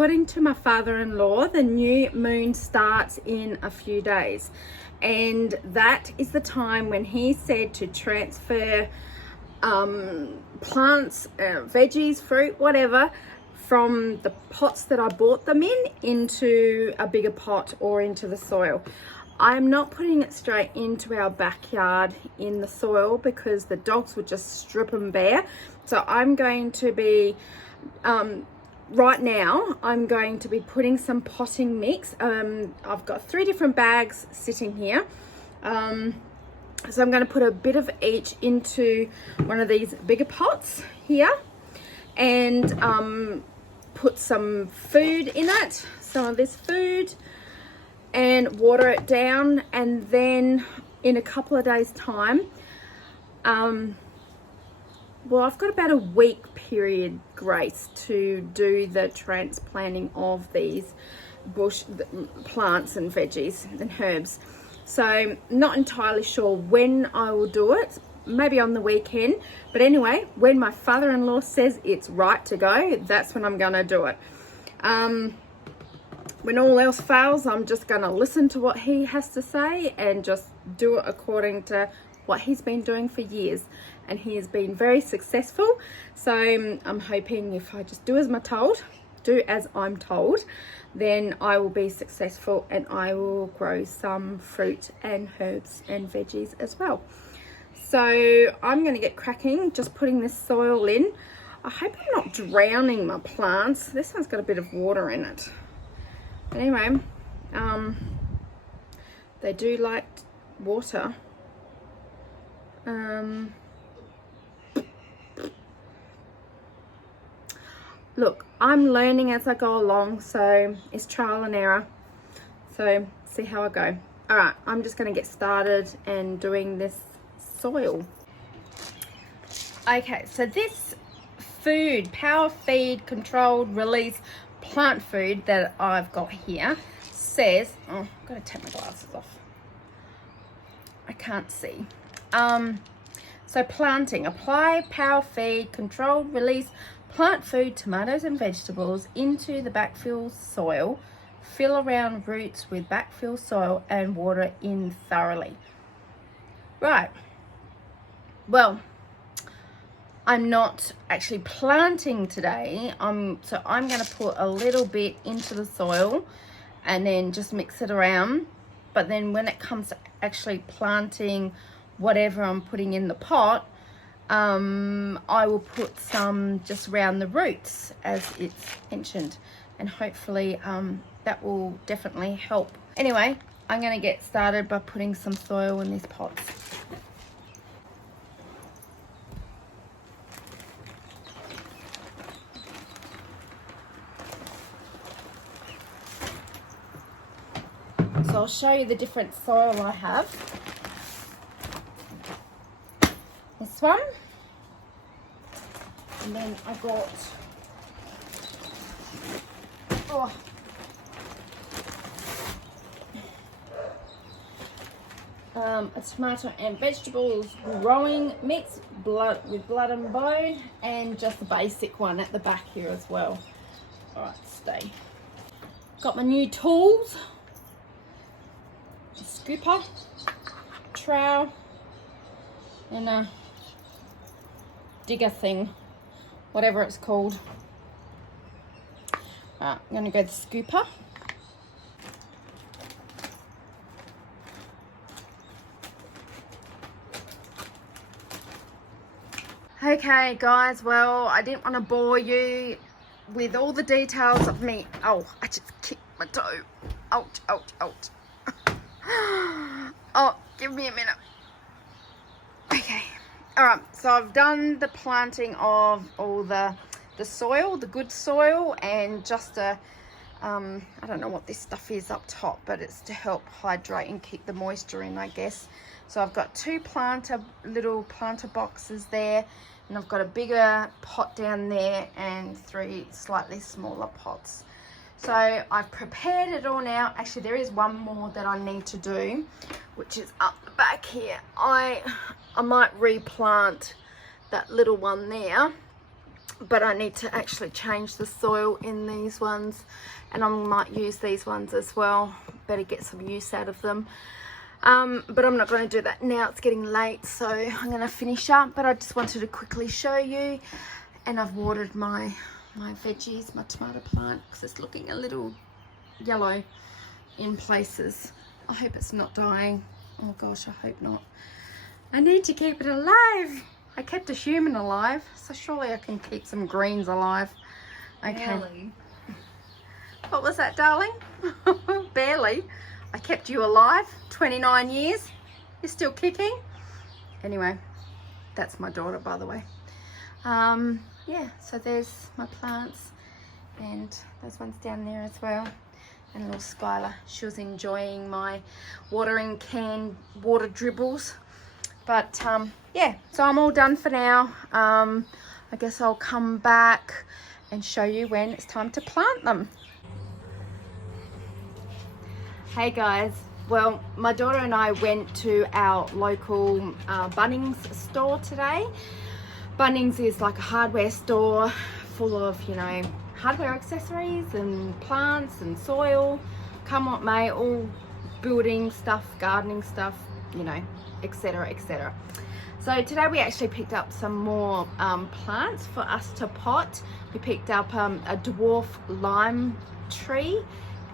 according to my father-in-law, the new moon starts in a few days, and that is the time when he said to transfer plants, veggies, fruit, whatever, from the pots that I bought them in into a bigger pot or into the soil. I'm not putting it straight into our backyard in the soil because the dogs would just strip them bare. So I'm going to be, right now, I'm going to be putting some potting mix. I've got 3 different bags sitting here. So I'm going to put a bit of each into one of these bigger pots here, and put some food in it, some of this food, and water it down. And then in a couple of days time, well, I've got about a week period grace to do the transplanting of these bush plants and veggies and herbs. So not entirely sure when I will do it, maybe on the weekend, but anyway, when my father-in-law says it's right to go, that's when I'm gonna do it. When all else fails, I'm just gonna listen to what he has to say and just do it according to what he's been doing for years, and he has been very successful. So I'm hoping if I just do as I'm told, then I will be successful and I will grow some fruit and herbs and veggies as well. So I'm going to get cracking, just putting this soil in. I hope I'm not drowning my plants. This one's got a bit of water in it. But anyway, they do like water. Look, I'm learning as I go along, so it's trial and error. So see how I go. All right, I'm just going to get started and doing this soil. Okay, so this food, power feed controlled release plant food that I've got here says, oh, I've got to take my glasses off, I can't see. So planting, apply power feed controlled release plant food, tomatoes and vegetables into the backfill soil, fill around roots with backfill soil and water in thoroughly. Right, well, I'm not actually planting today. So I'm going to put a little bit into the soil and then just mix it around. But then when it comes to actually planting whatever I'm putting in the pot, I will put some just around the roots as it's mentioned, and hopefully that will definitely help. Anyway, I'm going to get started by putting some soil in these pots. So I'll show you the different soil I have. This one, and then I got a tomato and vegetables growing mix, with blood and bone, and just the basic one at the back here as well. All right, stay. Got my new tools, a scooper, trowel, and a digger thing, whatever it's called. I'm going to go the scooper. Okay guys, well, I didn't want to bore you with all the details of me. Oh, I just kicked my toe. Ouch, ouch, ouch. Oh, give me a minute. Okay. Alright, so I've done the planting of all the soil, the good soil, and just a, I don't know what this stuff is up top, but it's to help hydrate and keep the moisture in, I guess. So I've got 2 little planter boxes there, and I've got a bigger pot down there and 3 slightly smaller pots. So I've prepared it all now. Actually, there is one more that I need to do, which is up the back here. I might replant that little one there, but I need to actually change the soil in these ones, and I might use these ones as well. Better get some use out of them. But I'm not going to do that now, it's getting late, so I'm going to finish up. But I just wanted to quickly show you, and I've watered my veggies, my tomato plant, because it's looking a little yellow in places. I hope it's not dying. Oh gosh, I hope not. I need to keep it alive. I kept a human alive, so surely I can keep some greens alive. Okay. Barely. What was that, darling? Barely. I kept you alive 29 years. You're still kicking. Anyway, that's my daughter, by the way. Yeah, so there's my plants, and those ones down there as well. And little Skylar, she was enjoying my watering can water dribbles. But yeah, so I'm all done for now. I guess I'll come back and show you when it's time to plant them. Hey guys, well, my daughter and I went to our local Bunnings store today. Bunnings is like a hardware store full of, you know, hardware accessories and plants and soil, come what may, all building stuff, gardening stuff, you know, etc, etc. So today we actually picked up some more plants for us to pot. We picked up a dwarf lime tree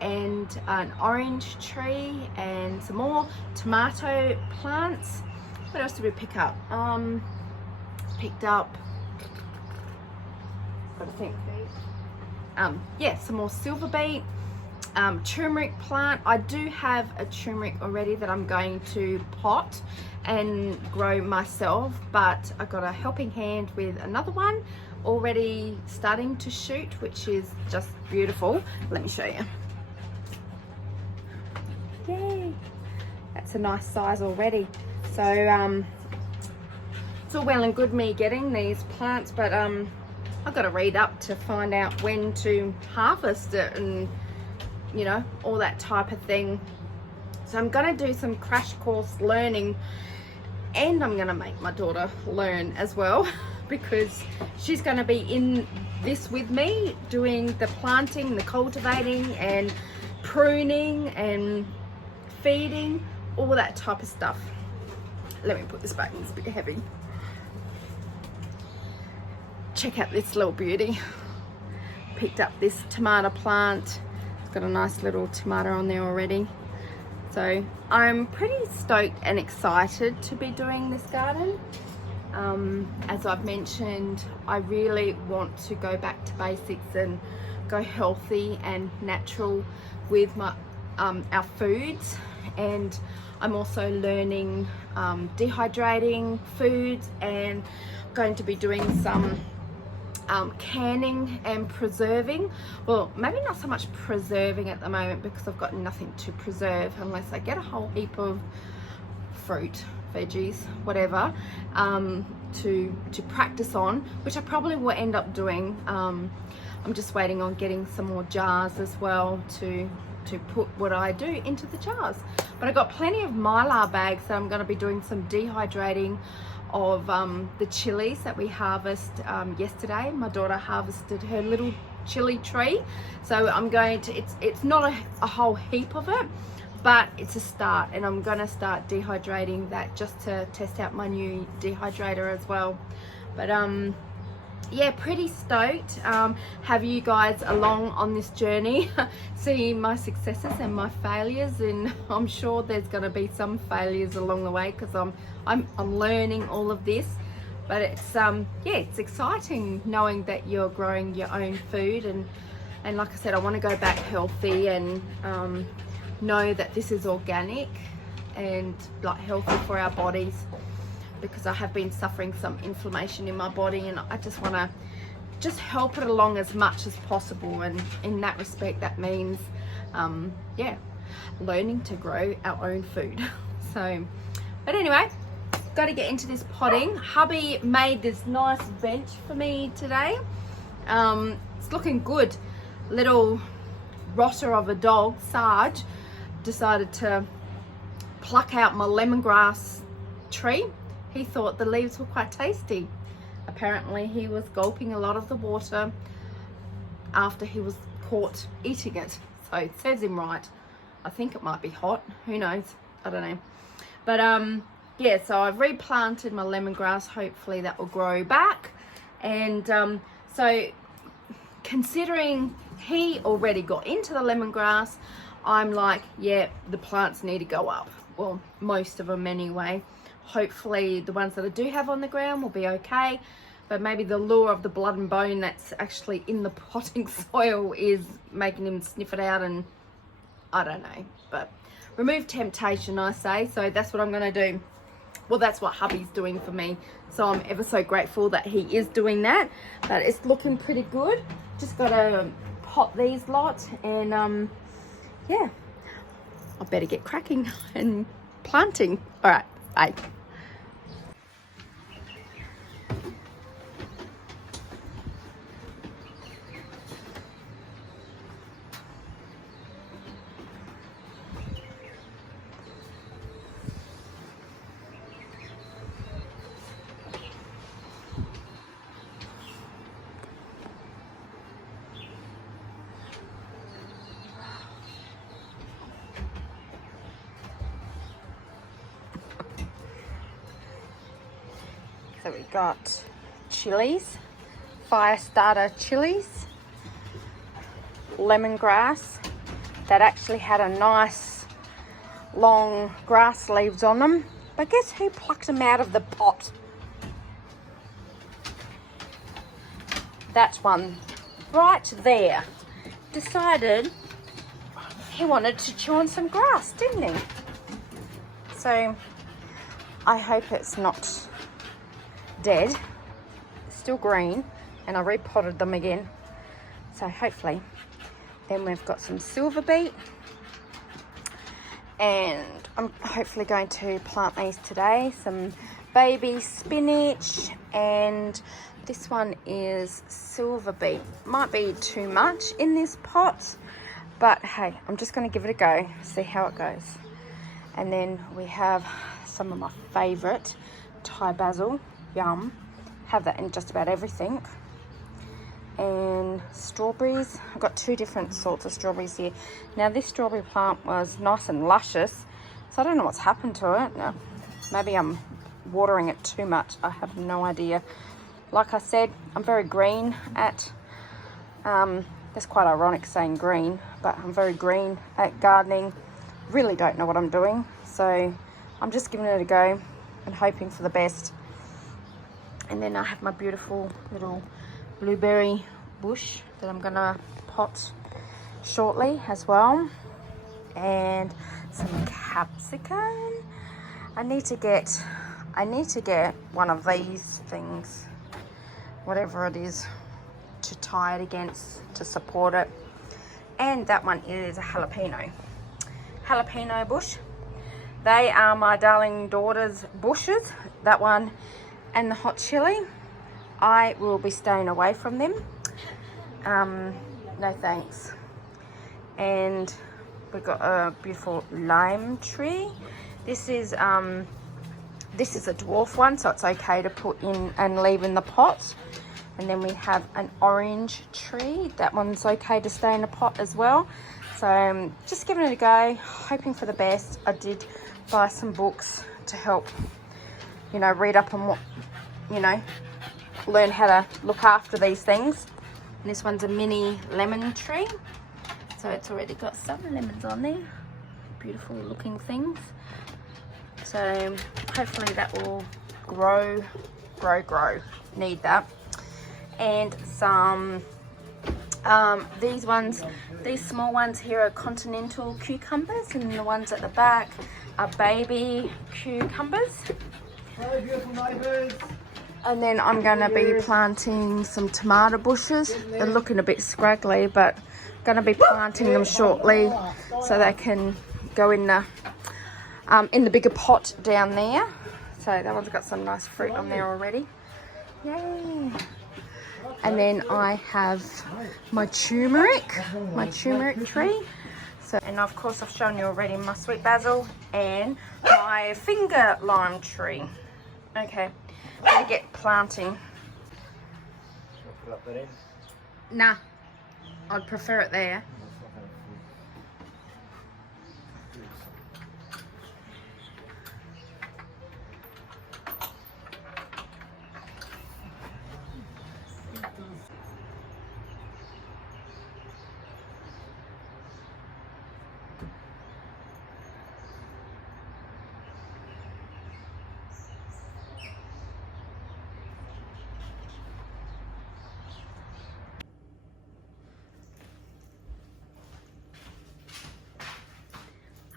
and an orange tree and some more tomato plants. What else did we pick up? Picked up, I think, yeah, some more silver beet, turmeric plant. I do have a turmeric already that I'm going to pot and grow myself, but I got a helping hand with another one already starting to shoot, which is just beautiful. Let me show you. Yay, that's a nice size already. So it's all well and good me getting these plants, but I've got to read up to find out when to harvest it and, you know, all that type of thing. So I'm going to do some crash course learning, and I'm going to make my daughter learn as well, because she's going to be in this with me, doing the planting, the cultivating and pruning and feeding, all that type of stuff. Let me put this back, it's a bit heavy. Check out this little beauty. Picked up this tomato plant. It's got a nice little tomato on there already. So I'm pretty stoked and excited to be doing this garden. As I've mentioned, I really want to go back to basics and go healthy and natural with my our foods, and I'm also learning dehydrating foods, and going to be doing some canning and preserving. Well, maybe not so much preserving at the moment, because I've got nothing to preserve unless I get a whole heap of fruit, veggies, whatever, to practice on, which I probably will end up doing. I'm just waiting on getting some more jars as well to put what I do into the jars. But I got plenty of mylar bags, so I'm going to be doing some dehydrating of the chilies that we harvest yesterday. My daughter harvested her little chili tree, so I'm going to, it's not a whole heap of it, but it's a start, and I'm going to start dehydrating that just to test out my new dehydrator as well. But yeah, pretty stoked. Have you guys along on this journey, seeing my successes and my failures, and I'm sure there's going to be some failures along the way, because I'm learning all of this. But it's yeah, it's exciting knowing that you're growing your own food, and like I said, I want to go back healthy and know that this is organic and like healthy for our bodies, because I have been suffering some inflammation in my body, and I just want to just help it along as much as possible. And in that respect, that means yeah, learning to grow our own food. So, but anyway, got to get into this potting. Hubby made this nice bench for me today. It's looking good. Little rotter of a dog, Sarge, decided to pluck out my lemongrass tree. He thought the leaves were quite tasty. apparently he was gulping a lot of the water after he was caught eating it. So it serves him right. I think it might be hot. Who knows? I don't know. But yeah, so I've replanted my lemongrass. Hopefully that will grow back. And so considering he already got into the lemongrass, I'm like, yeah, the plants need to go up. Well, most of them anyway. Hopefully the ones that I do have on the ground will be okay. But maybe the lure of the blood and bone that's actually in the potting soil is making him sniff it out, and I don't know. But remove temptation, I say. So that's what I'm going to do. Well, that's what hubby's doing for me. So I'm ever so grateful that he is doing that. But it's looking pretty good. Just got to pot these lot. And yeah, I better get cracking and planting. All right, bye. So we got chilies, fire starter chilies, lemongrass that actually had a nice long grass leaves on them. But guess who plucked them out of the pot? That one right there decided he wanted to chew on some grass, didn't he? So I hope it's not dead. It's still green, and I repotted them again. So hopefully. Then we've got some silver beet, and I'm hopefully going to plant these today. Some baby spinach, and this one is silver beet. Might be too much in this pot, but hey, I'm just going to give it a go, see how it goes. And then we have some of my favorite Thai basil. Yum. Have that in just about everything. And strawberries. I've got two different sorts of strawberries here. Now this strawberry plant was nice and luscious, so I don't know what's happened to it. No, maybe I'm watering it too much. I have no idea. Like I said, I'm very green at that's quite ironic saying green, but I'm very green at gardening. Really don't know what I'm doing, so I'm just giving it a go and hoping for the best. And then I have my beautiful little blueberry bush that I'm gonna pot shortly as well, and some capsicum. I need to get one of these things, whatever it is, to tie it against to support it. And that one is a jalapeno bush. They are my darling daughter's bushes, that one and the hot chili. I will be staying away from them. No thanks. And we've got a beautiful lime tree. This is a dwarf one, so it's okay to put in and leave in the pot. And then we have an orange tree. That one's okay to stay in the pot as well. So just giving it a go, hoping for the best. I did buy some books to help, you know, read up on what, you know, learn how to look after these things. And this one's a mini lemon tree, so it's already got some lemons on there. Beautiful looking things. So hopefully that will grow. Need that. And some these small ones here are continental cucumbers, and the ones at the back are baby cucumbers. Hello, beautiful neighbours. And then I'm going to be planting some tomato bushes. They're looking a bit scraggly, but going to be planting them shortly so they can go in the bigger pot down there. So that one's got some nice fruit on there already. Yay! And then I have my turmeric tree. So, and of course I've shown you already my sweet basil and my finger lime tree. Okay, I'm gonna get planting. Put that in. Nah, I'd prefer it there.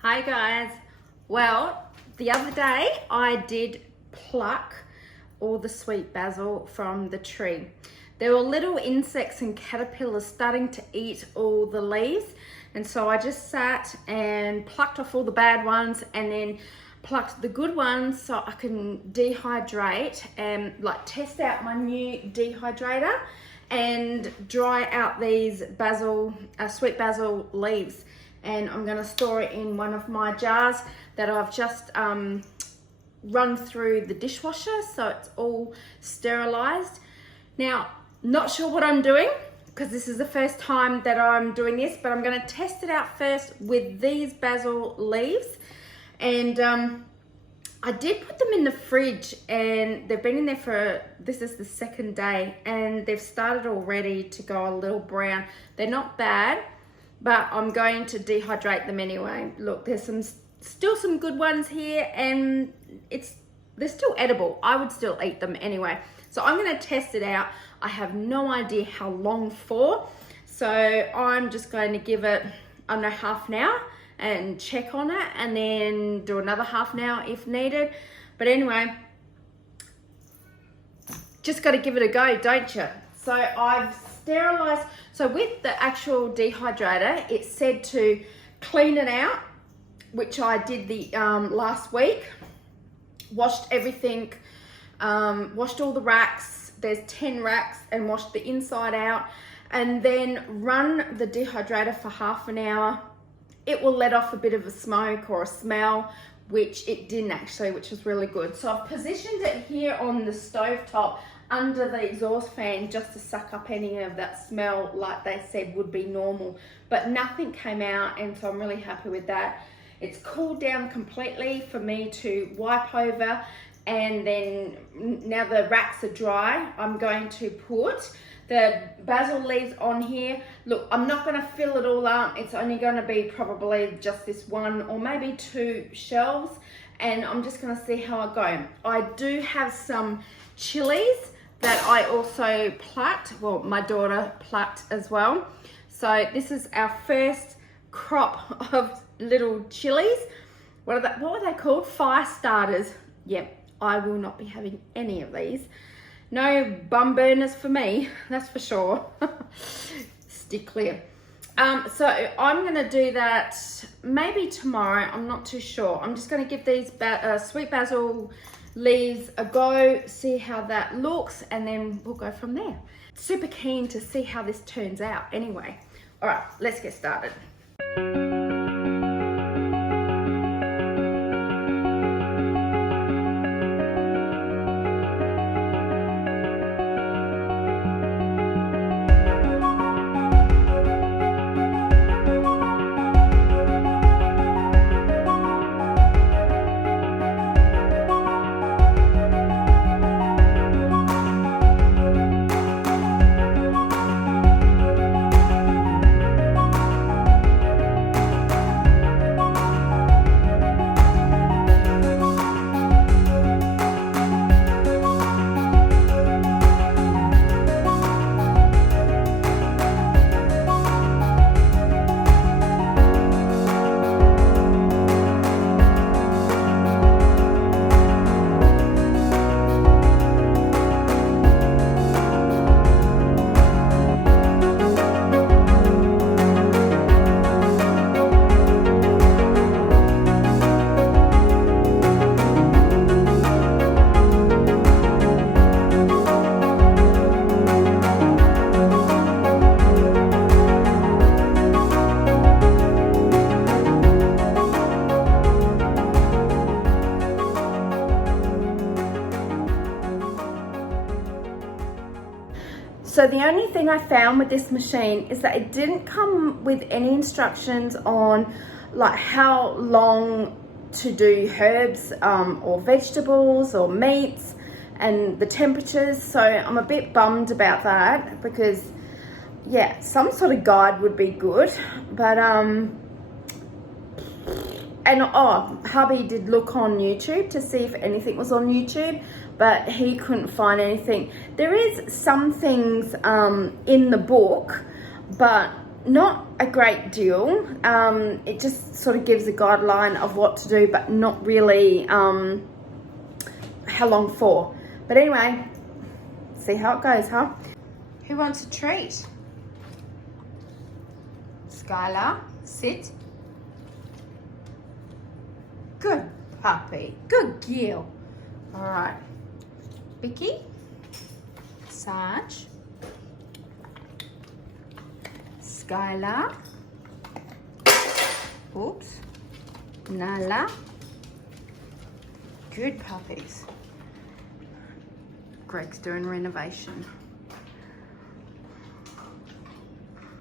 Hi guys. Well, the other day I did pluck all the sweet basil from the tree. There were little insects and caterpillars starting to eat all the leaves, and so I just sat and plucked off all the bad ones and then plucked the good ones so I can dehydrate and like test out my new dehydrator and dry out these basil, sweet basil leaves. And I'm going to store it in one of my jars that I've just run through the dishwasher, so it's all sterilized. Now, not sure what I'm doing because this is the first time that I'm doing this, but I'm going to test it out first with these basil leaves. And I did put them in the fridge and they've been in there for, this is the second day, and they've started already to go a little brown. They're not bad, but I'm going to dehydrate them anyway. Look, there's still some good ones here, and they're still edible. I would still eat them anyway. So I'm gonna test it out. I have no idea how long for, so I'm just going to give it, I don't know, half an hour and check on it, and then do another half an hour if needed. But anyway, just got to give it a go, don't you? So I've sterilized. So with the actual dehydrator, it said to clean it out, which I did the last week. Washed everything, washed all the racks. There's 10 racks, and washed the inside out, and then run the dehydrator for half an hour. It will let off a bit of a smoke or a smell, which it didn't actually, which was really good. So I've positioned it here on the stovetop under the exhaust fan just to suck up any of that smell, like they said would be normal, but nothing came out, and so I'm really happy with that. It's cooled down completely for me to wipe over, and then now the racks are dry, I'm going to put the basil leaves on here. Look, I'm not going to fill it all up. It's only going to be probably just this one or maybe 2 shelves, and I'm just going to see how I go. I do have some chilies that I also plucked. Well, my daughter plucked as well. So this is our first crop of little chilies. What were they called? Fire starters. Yep, I will not be having any of these. No bum burners for me, that's for sure. Stick clear. So I'm gonna do that maybe tomorrow, I'm not too sure. I'm just gonna give these sweet basil leaves a go, see how that looks, and then we'll go from there. Super keen to see how this turns out anyway. All right, let's get started. So the only thing I found with this machine is that it didn't come with any instructions on like how long to do herbs or vegetables or meats and the temperatures. So I'm a bit bummed about that because yeah, some sort of guide would be good, but and hubby did look on YouTube to see if anything was on YouTube, but he couldn't find anything. There is some things in the book, but not a great deal. It just sort of gives a guideline of what to do, but not really how long for. But anyway, see how it goes, huh? Who wants a treat? Skylar, sit. Good puppy, good girl. All right, Vicky, Sarge, Skylar, oops, Nala, good puppies. Greg's doing renovation.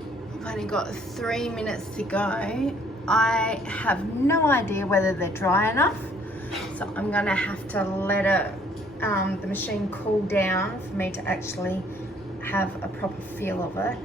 I've only got 3 minutes to go. I have no idea whether they're dry enough, so I'm gonna have to let the machine cool down for me to actually have a proper feel of it.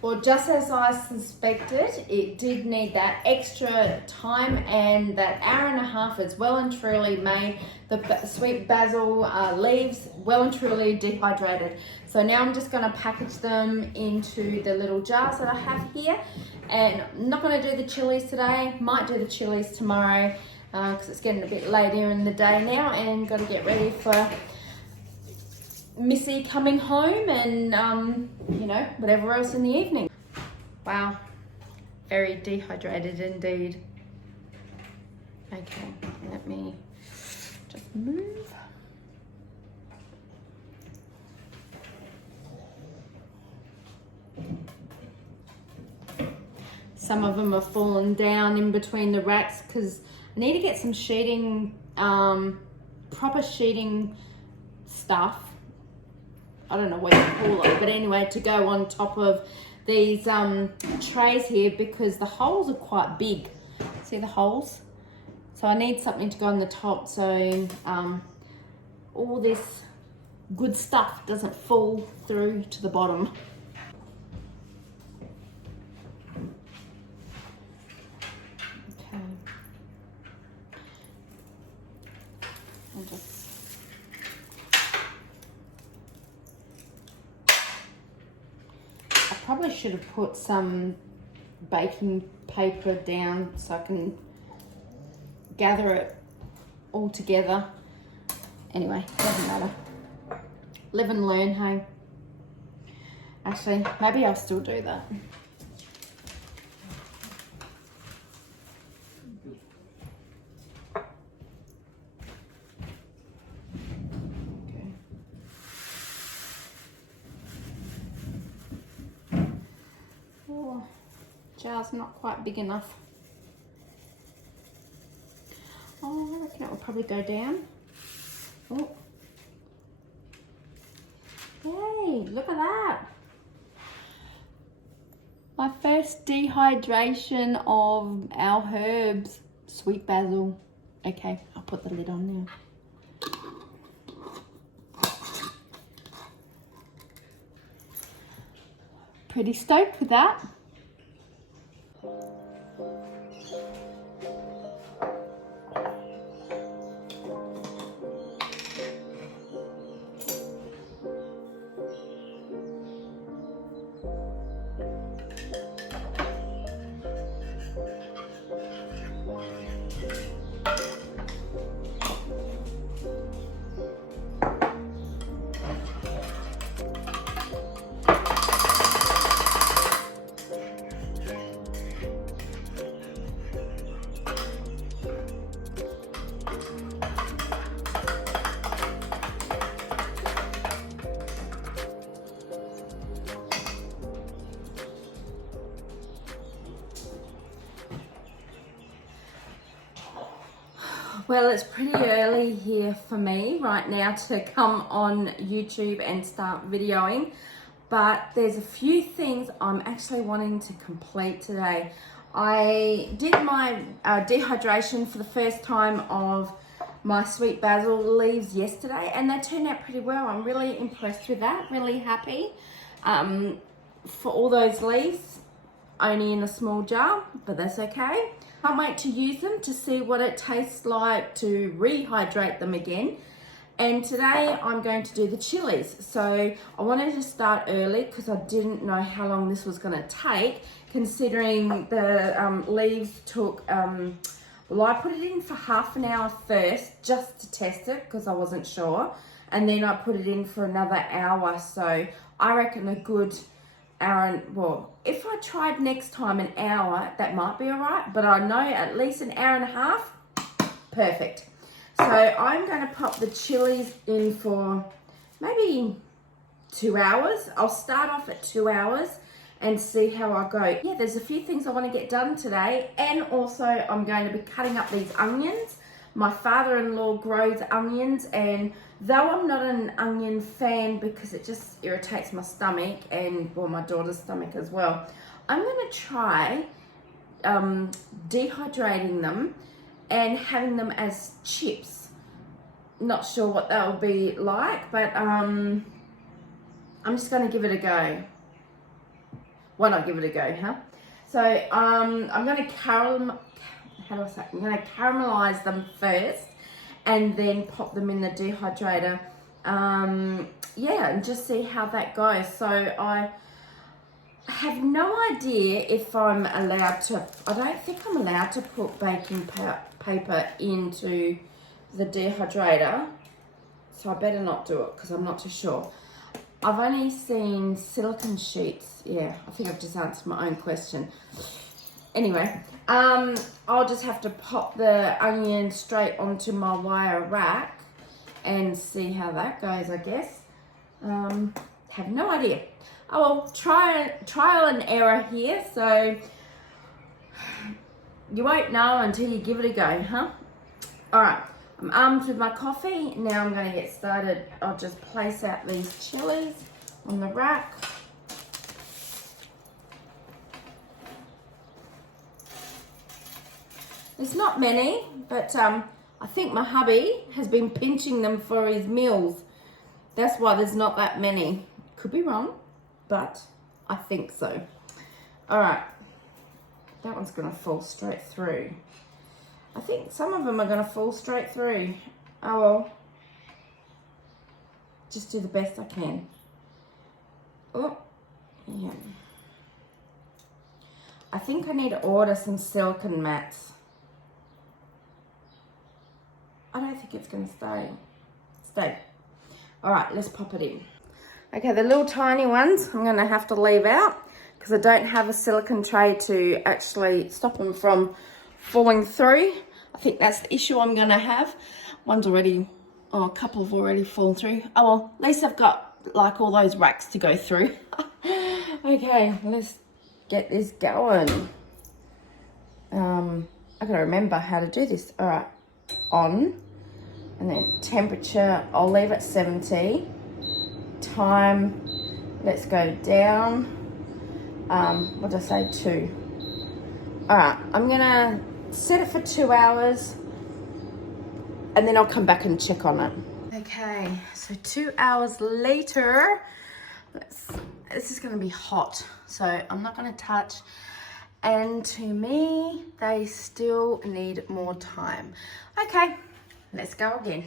Well, just as I suspected, it did need that extra time, and that hour and a half is well and truly made the sweet basil leaves well and truly dehydrated. So now I'm just going to package them into the little jars that I have here, and I'm not going to do the chilies today. Might do the chilies tomorrow because it's getting a bit later in the day now, and got to get ready for Missy coming home and you know, whatever else in the evening. Wow, very dehydrated indeed. Okay, let me just move. Some of them are falling down in between the racks because I need to get some sheeting, proper sheeting stuff. I don't know what you call it, but anyway, to go on top of these trays here because the holes are quite big. See the holes? So I need something to go on the top so all this good stuff doesn't fall through to the bottom. Okay. I'll just probably should have put some baking paper down so I can gather it all together. Anyway, doesn't matter. Live and learn, hey? Actually, maybe I'll still do that. Jar's not quite big enough. Oh, I reckon it will probably go down. Oh. Hey, look at that. My first dehydration of our herbs. Sweet basil. Okay, I'll put the lid on now. Pretty stoked with that. Well, it's pretty early here for me right now to come on YouTube and start videoing, but there's a few things I'm actually wanting to complete today. I did my dehydration for the first time of my sweet basil leaves yesterday, and they turned out pretty well. I'm really impressed with that, really happy. For all those leaves, only in a small jar, but that's okay. Can't wait to use them to see what it tastes like to rehydrate them again. And today I'm going to do the chilies. So I wanted to start early because I didn't know how long this was going to take, considering the leaves took, well, I put it in for half an hour first just to test it because I wasn't sure. And then I put it in for another hour. So I reckon a good hour, and well, if I tried next time an hour, that might be all right, but I know at least an hour and a half, perfect. So I'm going to pop the chilies in for maybe 2 hours. I'll start off at 2 hours and see how I go. Yeah, there's a few things I want to get done today, and also I'm going to be cutting up these onions. My father-in-law grows onions, and though I'm not an onion fan because it just irritates my stomach and, well, my daughter's stomach as well, I'm going to try dehydrating them and having them as chips. Not sure what that will be like, but I'm just going to give it a go. Why not give it a go, huh? So I'm going to caramelize them first and then pop them in the dehydrator. Yeah, and just see how that goes. So I have no idea if I'm allowed to, I don't think I'm allowed to put baking paper into the dehydrator. So I better not do it because I'm not too sure. I've only seen silicone sheets. Yeah, I think I've just answered my own question. Anyway, I'll just have to pop the onion straight onto my wire rack and see how that goes, I guess. Have no idea. Oh well, trial and error here, so you won't know until you give it a go, huh? Alright, I'm armed with my coffee. Now I'm going to get started. I'll just place out these chilies on the rack. There's not many, but I think my hubby has been pinching them for his meals. That's why there's not that many. Could be wrong, but I think so. All right, that one's gonna fall straight through. I think some of them are gonna fall straight through. Oh well, just do the best I can. Oh, yeah. I think I need to order some silicone mats. I don't think it's going to stay. All right, let's pop it in. Okay, the little tiny ones I'm going to have to leave out because I don't have a silicone tray to actually stop them from falling through. I think that's the issue I'm going to have. One's already, oh, a couple have already fallen through. Oh, well, at least I've got like all those racks to go through. Okay, let's get this going. I got to remember how to do this. All right. On, and then temperature I'll leave at 70. Time, let's go down. What did I say? 2. All right, I'm gonna set it for 2 hours and then I'll come back and check on it. Okay, so 2 hours later, this is gonna be hot, so I'm not gonna touch. And to me, they still need more time. Okay, let's go again.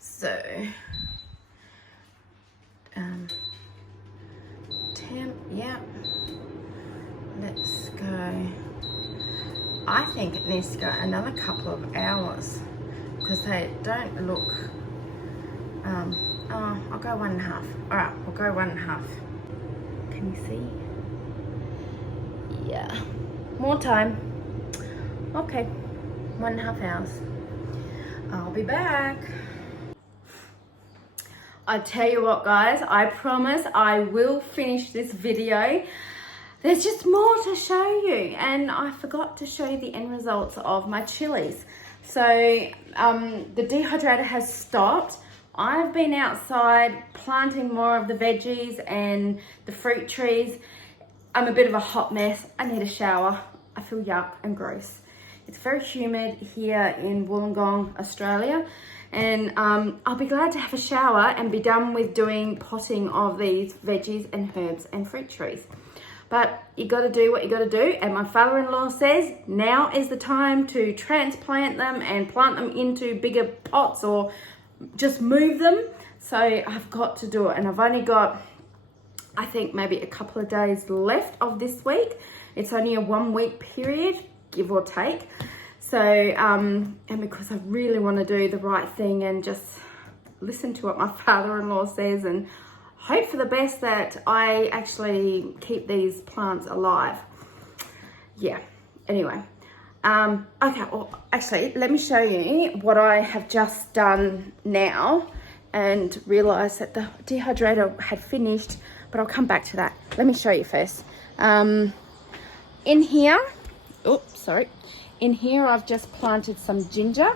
So, temp, yeah. Let's go. I think it needs to go another couple of hours because they don't look, oh, I'll go 1.5. All right, we'll go 1.5. Can you see? Yeah, more time. Okay, 1.5 hours. I'll be back. I tell you what, guys, I promise I will finish this video. there's just more to show you, and I forgot to show you the end results of my chilies. So the dehydrator has stopped. I've been outside planting more of the veggies and the fruit trees. I'm a bit of a hot mess. I need a shower. I feel yuck and gross. It's very humid here in Wollongong, Australia, and I'll be glad to have a shower and be done with doing potting of these veggies and herbs and fruit trees. But you got to do what you got to do, and my father-in-law says now is the time to transplant them and plant them into bigger pots or just move them. So I've got to do it, and I've only got, I think, maybe a couple of days left of this week. It's only a 1 week period, give or take. So and because I really want to do the right thing and just listen to what my father-in-law says and hope for the best that I actually keep these plants alive. Yeah, anyway. Okay, well, actually, let me show you what I have just done now and realised that the dehydrator had finished, but I'll come back to that. Let me show you first. In here, in here I've just planted some ginger.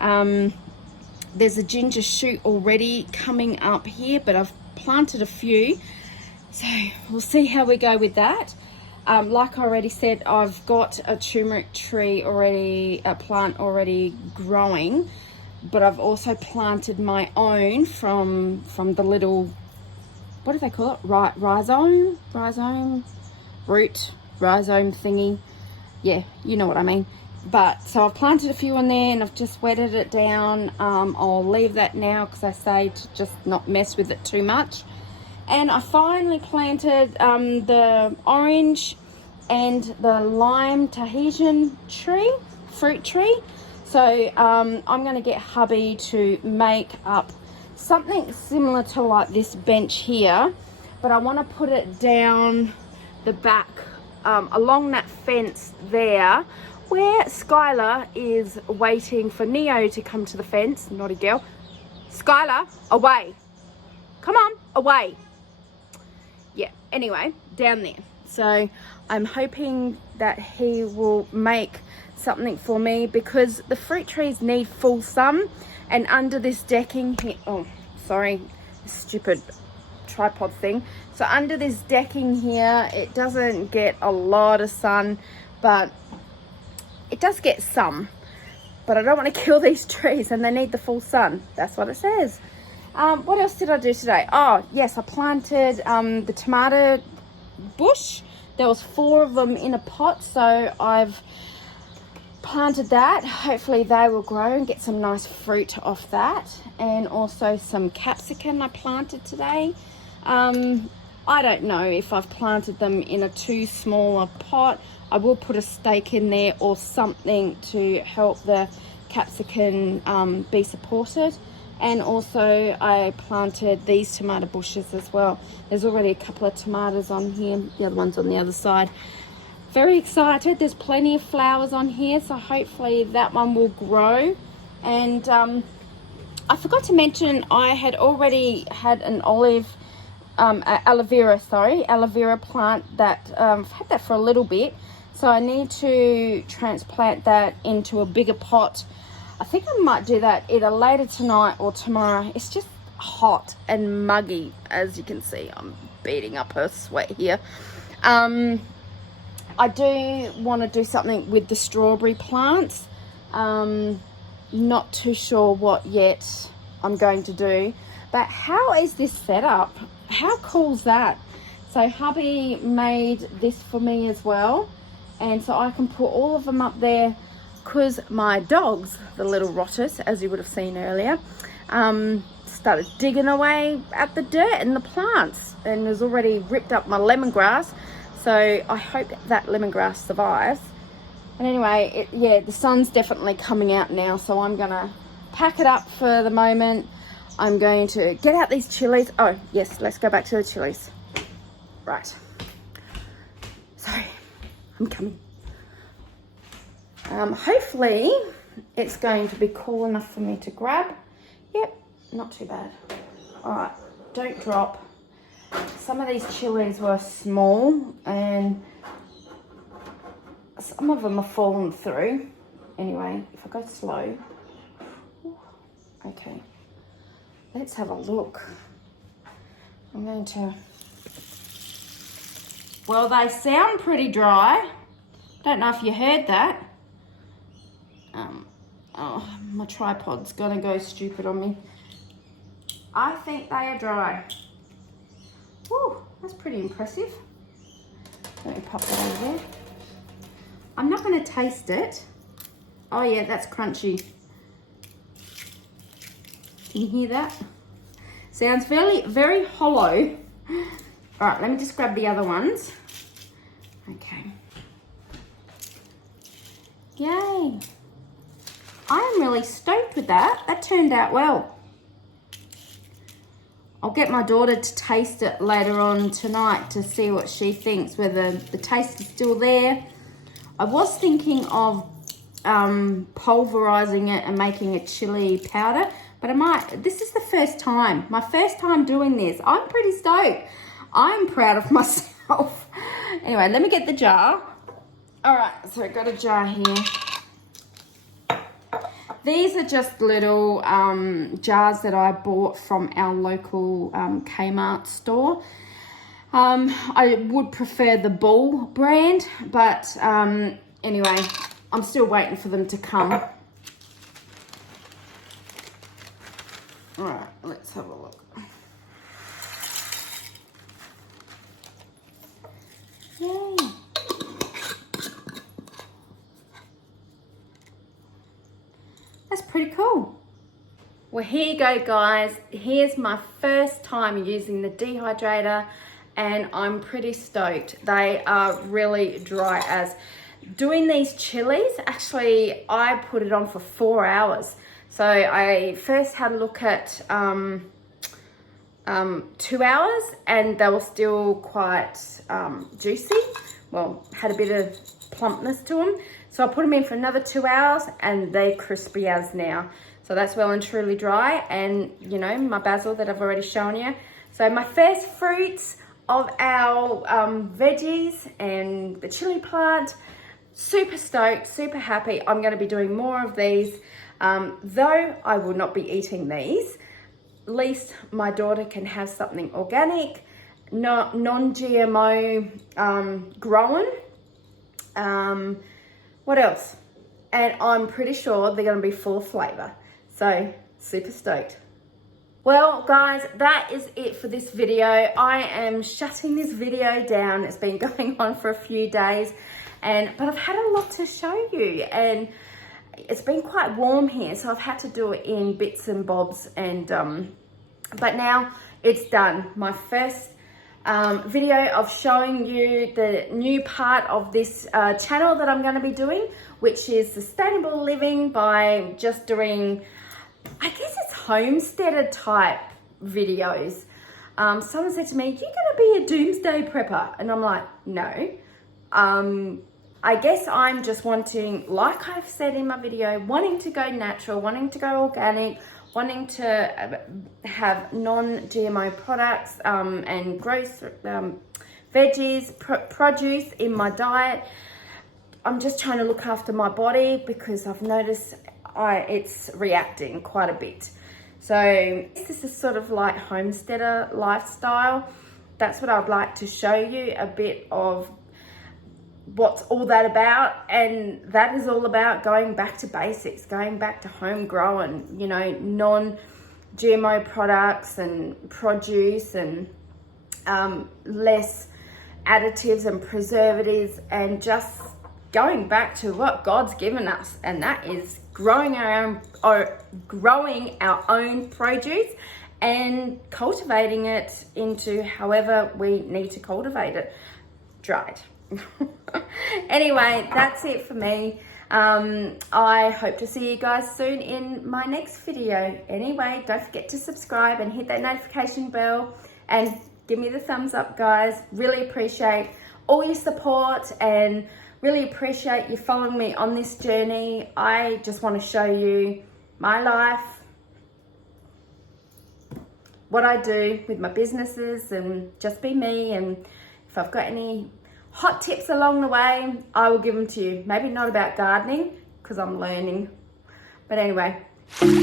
There's a ginger shoot already coming up here, but I've planted a few, so we'll see how we go with that. Like I already said, I've got a turmeric tree already, a plant already growing, but I've also planted my own from the little, what do they call it? Rhizome thingy. Yeah, you know what I mean. But so I've planted a few in there and I've just wetted it down. I'll leave that now because I say to just not mess with it too much. And I finally planted the orange and the lime Tahitian fruit tree. So I'm going to get hubby to make up something similar to like this bench here, but I want to put it down the back along that fence there, where Skylar is waiting for Neo to come to the fence. Naughty girl. Skylar, away. Come on, away. Yeah, anyway, down there. So I'm hoping that he will make something for me because the fruit trees need full sun, and under this decking here, oh, sorry, stupid tripod thing. So under this decking here, it doesn't get a lot of sun, but it does get some, but I don't want to kill these trees and they need the full sun. That's what it says. What else did I do today? Oh, yes, I planted the tomato bush. There was 4 of them in a pot, so I've planted that. Hopefully they will grow and get some nice fruit off that. And also some capsicum I planted today. I don't know if I've planted them in a too small a pot. I will put a stake in there or something to help the capsicum be supported. And also I planted these tomato bushes as well. There's already a couple of tomatoes on here. The other one's on the other side. Very excited. There's plenty of flowers on here, so hopefully that one will grow. And I forgot to mention I had already had an aloe vera plant that I've had that for a little bit. So I need to transplant that into a bigger pot. I think I might do that either later tonight or tomorrow. It's just hot and muggy, as you can see. I'm beating up a sweat here. I do want to do something with the strawberry plants. Not too sure what yet I'm going to do. But how is this set up? How cool is that? So hubby made this for me as well. And so I can put all of them up there because my dogs, the little rotters, as you would have seen earlier, started digging away at the dirt and the plants, and has already ripped up my lemongrass. So I hope that lemongrass survives. And anyway, the sun's definitely coming out now, so I'm gonna pack it up for the moment. I'm going to get out these chilies. Oh yes, let's go back to the chilies. Right. Sorry, I'm coming. Hopefully it's going to be cool enough for me to grab. Yep, not too bad. All right, don't drop. some of these chilies were small and some of them are fallen through. Anyway, if I go slow, okay, let's have a look. I'm going to, well, they sound pretty dry. Don't know if you heard that. Oh, my tripod's gonna go stupid on me. I think they are dry. Woo, that's pretty impressive. Let me pop that over there. I'm not gonna taste it. Oh yeah, that's crunchy. Can you hear that? Sounds very hollow. All right, let me just grab the other ones. Okay. Yay. I am really stoked with that. That turned out well. I'll get my daughter to taste it later on tonight to see what she thinks, whether the taste is still there. I was thinking of pulverizing it and making a chili powder, but I might. This is the first time, my first time doing this. I'm pretty stoked. I'm proud of myself. Anyway, let me get the jar. All right, so I've got a jar here. These are just little jars that I bought from our local Kmart store. I would prefer the Bull brand, but anyway, I'm still waiting for them to come. All right, let's have a look. Yay. That's pretty cool. Well, here you go, guys. Here's my first time using the dehydrator, and I'm pretty stoked. They are really dry as. Doing these chilies, actually, I put it on for 4 hours. So I first had a look at 2 hours, and they were still quite juicy. Well, had a bit of plumpness to them. So I put them in for another 2 hours, and they're crispy as now. So that's well and truly dry. And you know, my basil that I've already shown you. So my first fruits of our veggies and the chili plant. Super stoked, super happy. I'm going to be doing more of these. Though I will not be eating these. At least my daughter can have something organic, non-GMO grown. What else? And I'm pretty sure they're going to be full of flavour. So, super stoked. Well, guys, that is it for this video. I am shutting this video down. It's been going on for a few days, but I've had a lot to show you, and it's been quite warm here, so I've had to do it in bits and bobs, and but now it's done. My first video of showing you the new part of this channel that I'm going to be doing, which is sustainable living by just doing, I guess it's homesteader type videos. Someone said to me, you're going to be a doomsday prepper, and I'm like, no. I guess I'm just wanting, like I've said in my video, wanting to go natural, wanting to go organic, wanting to have non-GMO products and gross veggies, produce in my diet. I'm just trying to look after my body because I've noticed it's reacting quite a bit. So this is sort of like homesteader lifestyle. That's what I'd like to show you, a bit of what's all that about, and that is all about going back to basics, going back to homegrown, you know, non-GMO products and produce, and less additives and preservatives, and just going back to what God's given us, and that is growing our own produce and cultivating it into however we need to cultivate it, dried. Anyway, that's it for me. I hope to see you guys soon in my next video. Anyway, don't forget to subscribe and hit that notification bell and give me the thumbs up, guys. Really appreciate all your support and really appreciate you following me on this journey. I just want to show you my life what I do with my businesses and just be me. And if I've got any hot tips along the way, I will give them to you. Maybe not about gardening because I'm learning. But anyway,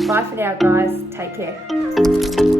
bye for now, guys. Take care.